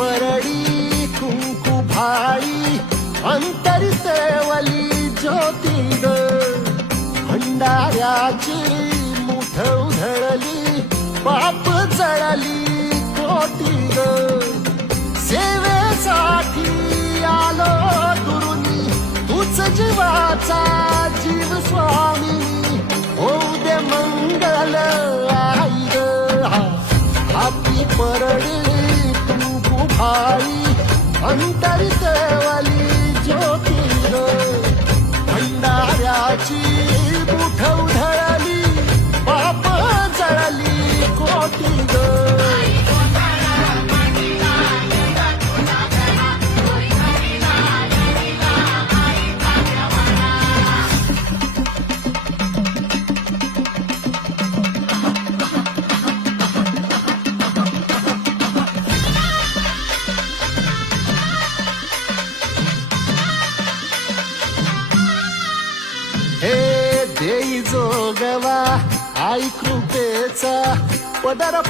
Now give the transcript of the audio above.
परडी कुंकू भाई अंतरी तळवली ज्योती ग भंडाऱ्याची मुठ उधळली पाप जळली कोटी ग सेवेसाठी आलो दुरुनी तूच जीवाचा जीव स्वामी होऊ दे मंगल आई ग हापी परडी कुंकू भाई अंतरी तळवली ज्योती ग भंडाऱ्याची मुठ उधळली पाप जळली कोटी ग हे देई जोगवा आई कृपेचा पदर